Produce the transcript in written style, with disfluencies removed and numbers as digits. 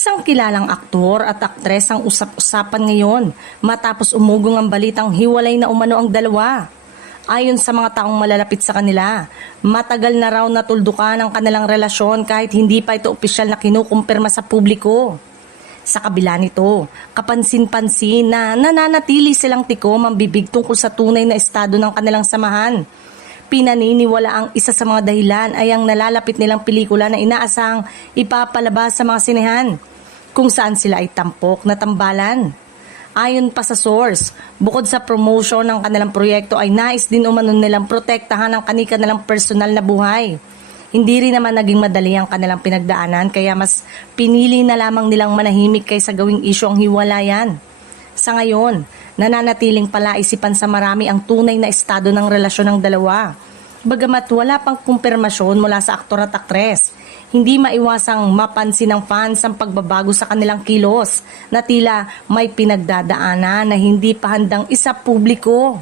Isang kilalang aktor at aktres ang usap-usapan ngayon matapos umugong ang balitang hiwalay na umano ang dalawa. Ayon sa mga taong malalapit sa kanila, matagal na raw natuldukan ang kanilang relasyon kahit hindi pa ito opisyal na kinukumpirma sa publiko. Sa kabila nito, kapansin-pansin na nananatili silang tikom ang bibig tungkol sa tunay na estado ng kanilang samahan. Pinaniniwala ang isa sa mga dahilan ay ang nalalapit nilang pelikula na inaasahang ipapalabas sa mga sinehan, kung saan sila ay tampok na tambalan. Ayon pa sa source, bukod sa promotion ng kanilang proyekto ay nais din umano nilang protektahan ang kanilang personal na buhay. Hindi rin naman naging madali ang kanilang pinagdaanan kaya mas pinili na lamang nilang manahimik kaysa gawing isyu ang hiwalayan. Sa ngayon, nananatiling palaisipan sa marami ang tunay na estado ng relasyon ng dalawa. Bagamat wala pang kumpirmasyon mula sa aktor at aktres, hindi maiwasang mapansin ng fans ang pagbabago sa kanilang kilos na tila may pinagdadaanan na hindi pa handang isa publiko.